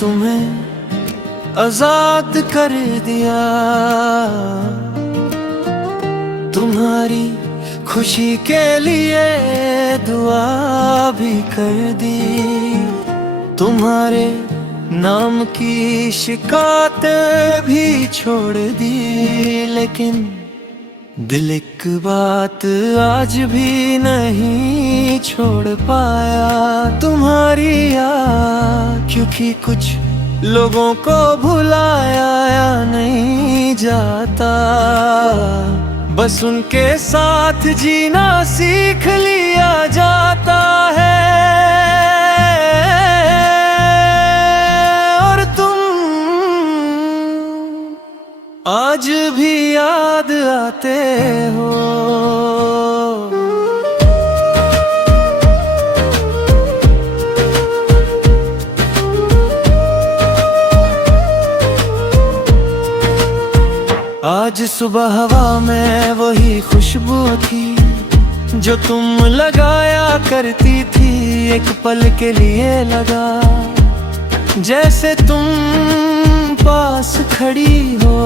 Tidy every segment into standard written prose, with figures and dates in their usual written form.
तुम्हें आजाद कर दिया, तुम्हारी खुशी के लिए दुआ भी कर दी, तुम्हारे नाम की शिकायत भी छोड़ दी। लेकिन दिल एक बात आज भी नहीं छोड़ पाया, तुम्हारी याद, क्योंकि कुछ लोगों को भुलाया या नहीं जाता, बस उनके साथ जीना सीख लिया जाता है। और तुम आज भी याद आते हो। आज सुबह हवा में वही खुशबू थी जो तुम लगाया करती थी, एक पल के लिए लगा जैसे तुम पास खड़ी हो,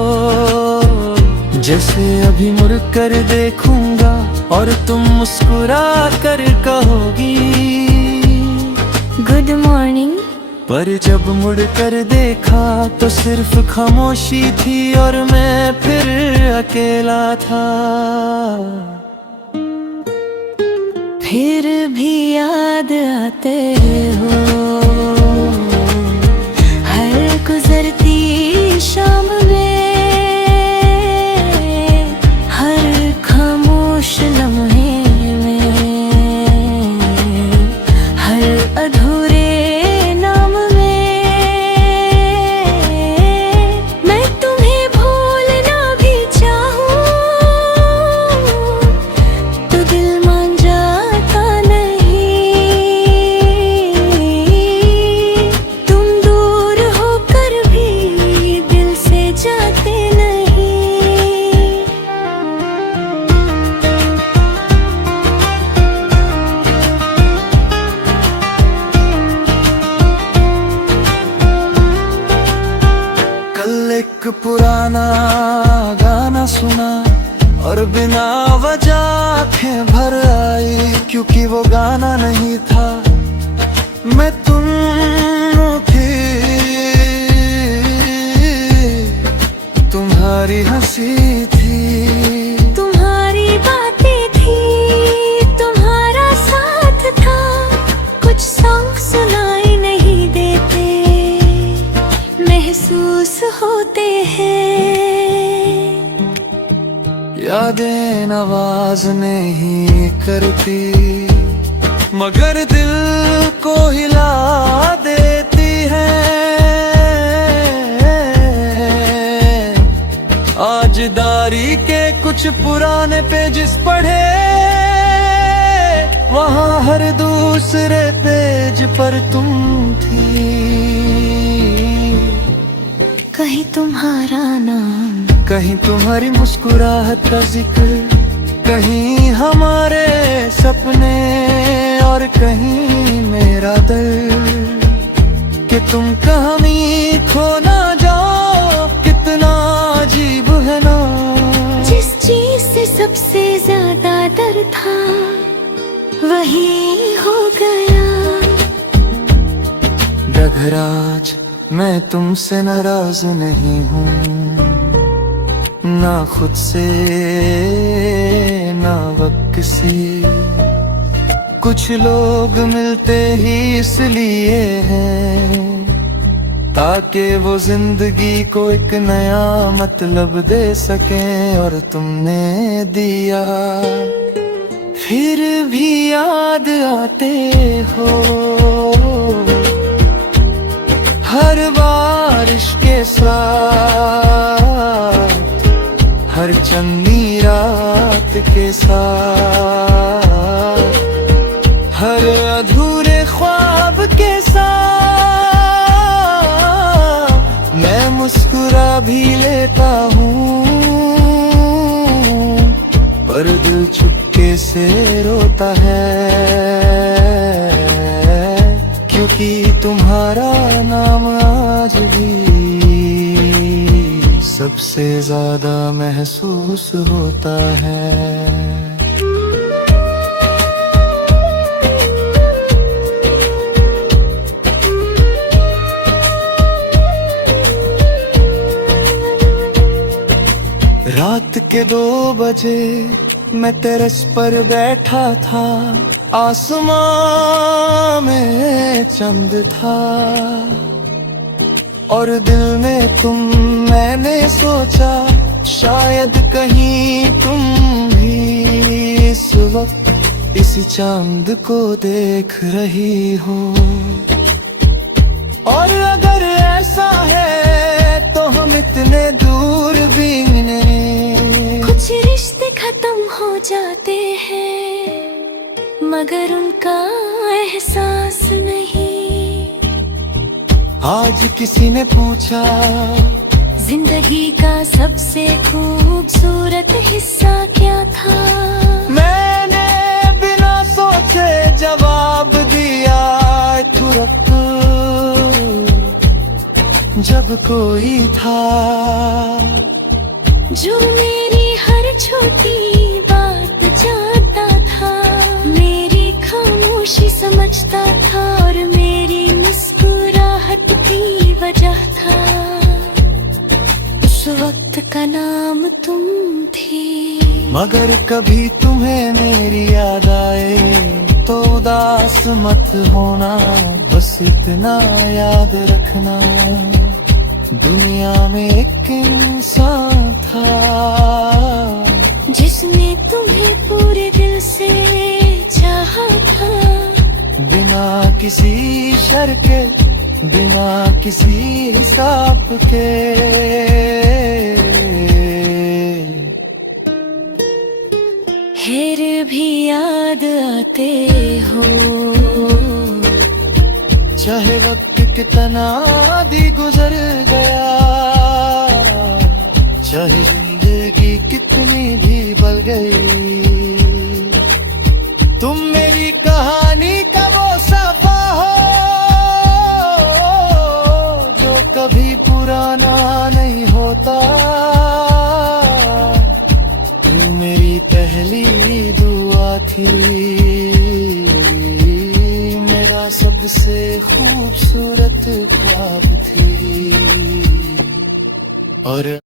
जैसे अभी मुड़ कर देखूंगा और तुम मुस्कुरा कर कहोगी गुड मॉर्निंग। पर जब मुड़ कर देखा तो सिर्फ खामोशी थी और मैं फिर अकेला था। फिर भी याद आते हो हर गुजरती शाम में, हर खामोश लम्हे में, हर अधूरे एक पुराना गाना सुना और बिना वजह आँखें भर आई, क्योंकि वो गाना नहीं था, मैं तुम थी। तुम्हारी हंसी थी, तुम्हारी बातें थी, तुम्हारा साथ था, कुछ सॉन्ग सुनाई नहीं देते, महसूस होते हैं। यादें आवाज नहीं करती मगर दिल को हिला देती हैं। आज डायरी के कुछ पुराने पेजेस पढ़े, वहाँ हर दूसरे पेज पर तुम थी। कहीं तुम्हारा नाम, कहीं तुम्हारी मुस्कुराहट का जिक्र, कहीं हमारे सपने और कहीं मेरा दर्द, कि तुम कहीं खो ना जाओ, कितना अजीब है ना। जिस चीज से सबसे ज्यादा डर था वही हो गया। डगराज मैं तुमसे नाराज नहीं हूँ, ना खुद से ना वक्त से। कुछ लोग मिलते ही इसलिए हैं ताकि वो जिंदगी को एक नया मतलब दे सकें, और तुमने दिया। फिर भी याद आते हो हर बारिश के साथ, हर चंदी रात के साथ, हर अधूरे ख्वाब के साथ। मैं मुस्कुरा भी लेता हूँ पर दिल चुपके से रोता है, क्योंकि तुम्हारा नाम आज भी सबसे ज्यादा महसूस होता है। रात के 2 बजे मैं टेरेस पर बैठा था, आसमां में चंद था और दिल में तुम, मैंने सोचा शायद कहीं तुम भी इस वक्त इस चांद को देख रही हो। और अगर ऐसा है तो हम इतने दूर भी नहीं। कुछ रिश्ते खत्म हो जाते हैं मगर उनका एहसास नहीं। आज किसी ने पूछा जिंदगी का सबसे खूबसूरत हिस्सा क्या था। मैंने बिना सोचे जवाब दिया तुरंत, जब कोई था जो मेरी हर छोटी बात जानता था, मेरी खामोशी समझता था और मेरी मुस्कुराहट की वजह था। उस वक्त का नाम तुम थी। मगर कभी तुम्हें मेरी याद आए तो उदास मत होना, बस इतना याद रखना दुनिया में एक इंसान था जिसने तुम्हें पूरे दिल से चाहा था। बिना किसी शर्त के, बिना किसी हिसाब के। फिर भी याद आते हो, चाहे वक्त कितना भी गुजर गया, चाहे जिंदगी कितनी भी बदल गई। तुम मेरी कहानी का वो सफा हो जो कभी पुराना नहीं होता। तू मेरी पहली दुआ थी, मेरा सबसे खूबसूरत ख्वाब थी। और